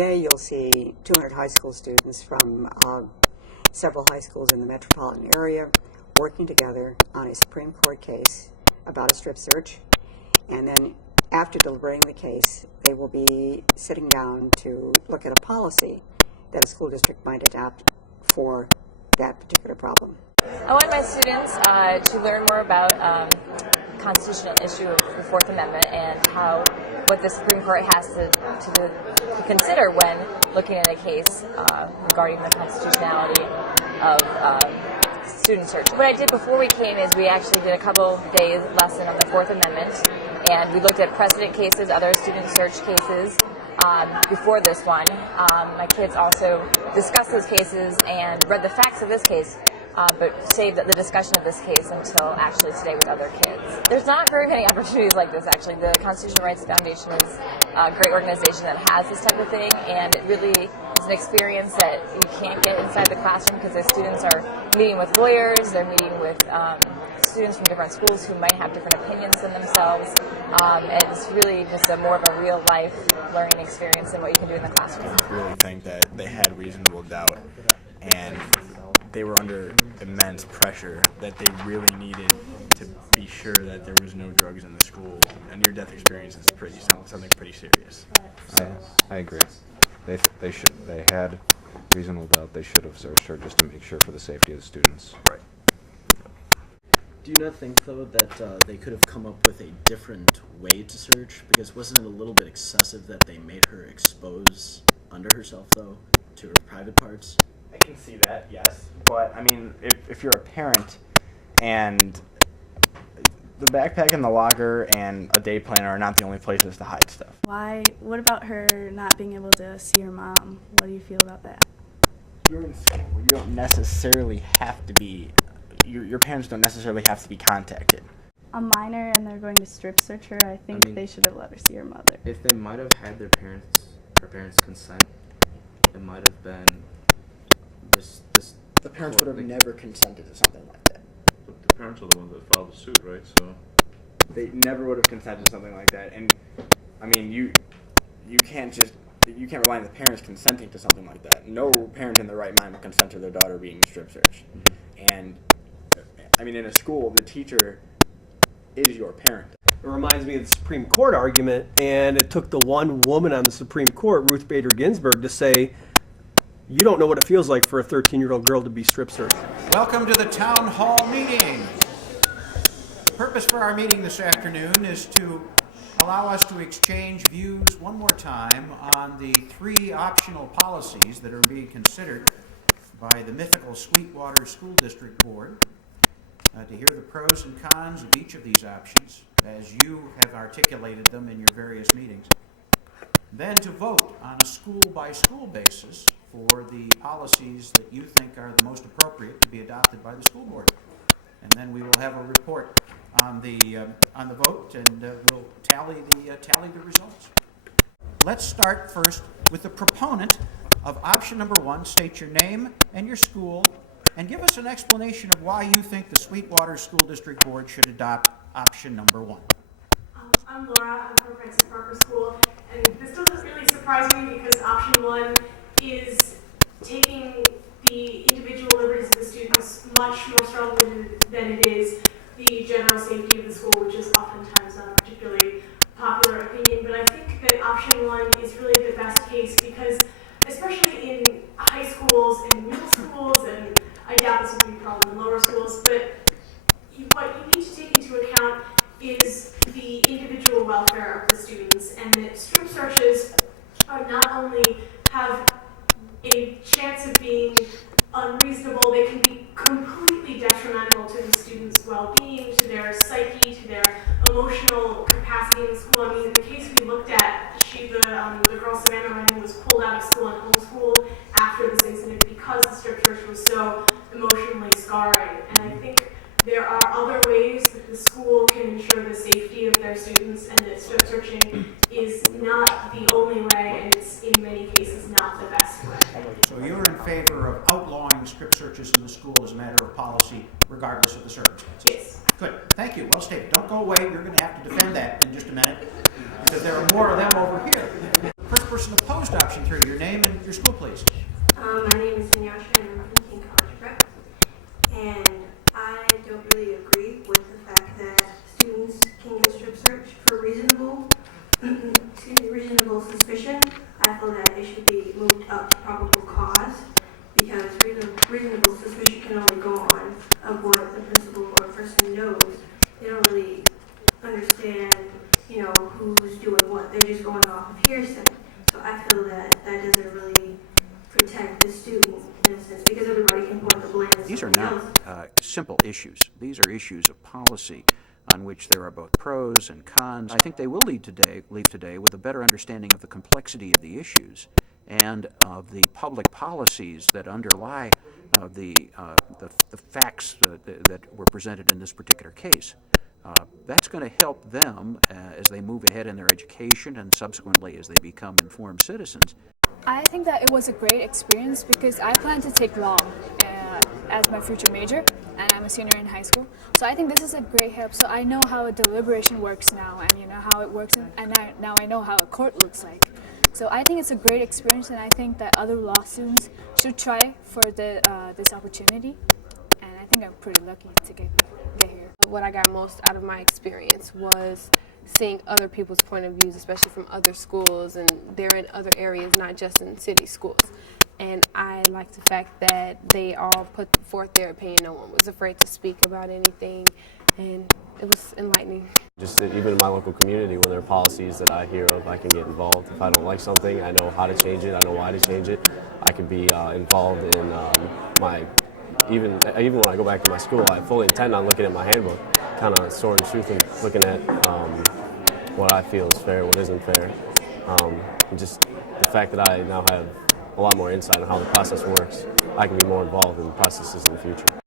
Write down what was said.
Today you'll see 200 high school students from several high schools in the metropolitan area working together on a Supreme Court case about a strip search, and then after deliberating the case, they will be sitting down to look at a policy that a school district might adopt for that particular problem. I want my students to learn more about constitutional issue of the Fourth Amendment and what the Supreme Court has to consider when looking at a case regarding the constitutionality of student search. What I did before we came is we actually did a couple days lesson on the Fourth Amendment, and we looked at precedent cases, other student search cases before this one. My kids also discussed those cases and read the facts of this case, but saved the discussion of this case until actually today with other kids. There's not very many opportunities like this, actually. The Constitutional Rights Foundation is a great organization that has this type of thing, and it really is an experience that you can't get inside the classroom because the students are meeting with lawyers, they're meeting with students from different schools who might have different opinions than themselves, and it's really just more of a real-life learning experience than what you can do in the classroom. I really think that they had reasonable doubt, and they were under immense pressure that they really needed to be sure that there was no drugs in the school. A near-death experience is something pretty serious. I agree. They had reasonable doubt. They should have searched her just to make sure for the safety of the students. Right. Do you not think, though, that they could have come up with a different way to search? Because wasn't it a little bit excessive that they made her expose under herself, though, to her private parts? I can see that, yes. But, I mean, if you're a parent and the backpack and the locker and a day planner are not the only places to hide stuff. What about her not being able to see her mom? What do you feel about that? You're in school. You don't necessarily have to be, your parents don't necessarily have to be contacted. A minor and they're going to strip search her, I think they should have let her see her mother. If they might have had her parents' consent, it might have been this. The parents would have never consented to something like that. But the parents are the ones that filed the suit, right? So They never would have consented to something like that. And, I mean, you can't rely on the parents consenting to something like that. No parent in their right mind will consent to their daughter being strip searched. And, I mean, in a school, the teacher is your parent. It reminds me of the Supreme Court argument, and it took the one woman on the Supreme Court, Ruth Bader Ginsburg, to say, you don't know what it feels like for a 13-year-old girl to be strip searched. Welcome to the Town Hall meeting. The purpose for our meeting this afternoon is to allow us to exchange views one more time on the 3 optional policies that are being considered by the mythical Sweetwater School District Board, to hear the pros and cons of each of these options as you have articulated them in your various meetings, then to vote on a school-by-school basis for the policies that you think are the most appropriate to be adopted by the school board. And then we will have a report on the vote, and we'll tally the results. Let's start first with the proponent of option number 1. State your name and your school, and give us an explanation of why you think the Sweetwater School District Board should adopt option number 1. I'm Laura. I'm from Francis Parker School, and this doesn't really surprise me because option 1 is taking the individual liberties of the students much more strongly than it is the general safety of the school, which is oftentimes not a particularly popular opinion. But I think that option 1 is really the best case because, especially in high schools and middle schools, and I doubt this would be a problem in lower schools, but what you need to take into account is the individual welfare of the students, and that strip searches are not only have a chance of being unreasonable, they can be completely detrimental to the students' well-being, to their psyche, to their emotional capacity in school. I mean, in the case we looked at, the girl Savannah Redding was pulled out of school and homeschooled after this incident because the strip search was so emotionally scarring. And I think there are other ways that the school can ensure the safety of their students, and that strip searching is not the only way, and it's in many cases not the best way. So you're in favor of outlawing strip searches in the school as a matter of policy, regardless of the circumstances? Yes. Good. Thank you. Well stated. Don't go away. You're going to have to defend that in just a minute, because there are more of them over here. First person opposed to option 3. Your name and your school, please. My name is Sanyasha, and I'm from King College Prep. And I don't really agree with the fact that students can get strip searched for reasonable suspicion. I feel that it should be moved up to probable cause, because reasonable suspicion can only go on of what the principal or person knows. They don't really understand, who's doing what. They're just going off of hearsay. So I feel that that doesn't really protect the student in a sense, because everybody can point the blame at These are somebody not else. simple issues. These are issues of policy on which there are both pros and cons. I think they will leave today with a better understanding of the complexity of the issues and of the public policies that underlie the facts that were presented in this particular case. That's going to help them as they move ahead in their education and subsequently as they become informed citizens. I think that it was a great experience because I plan to take law as my future major, and I'm a senior in high school. So I think this is a great help. So I know how a deliberation works now, and how it works, and now I know how a court looks like. So I think it's a great experience, and I think that other law students should try for this opportunity. And I think I'm pretty lucky to get here. What I got most out of my experience was seeing other people's point of views, especially from other schools, and they're in other areas, not just in city schools. And I like the fact that they all put forth their opinion. No one was afraid to speak about anything, and it was enlightening. Just that even in my local community, when there are policies that I hear of, I can get involved. If I don't like something, I know how to change it, I know why to change it. I can be involved in even when I go back to my school, I fully intend on looking at my handbook, kind of sorting truth and looking at what I feel is fair, what isn't fair. And just the fact that I now have a lot more insight on how the process works, I can be more involved in processes in the future.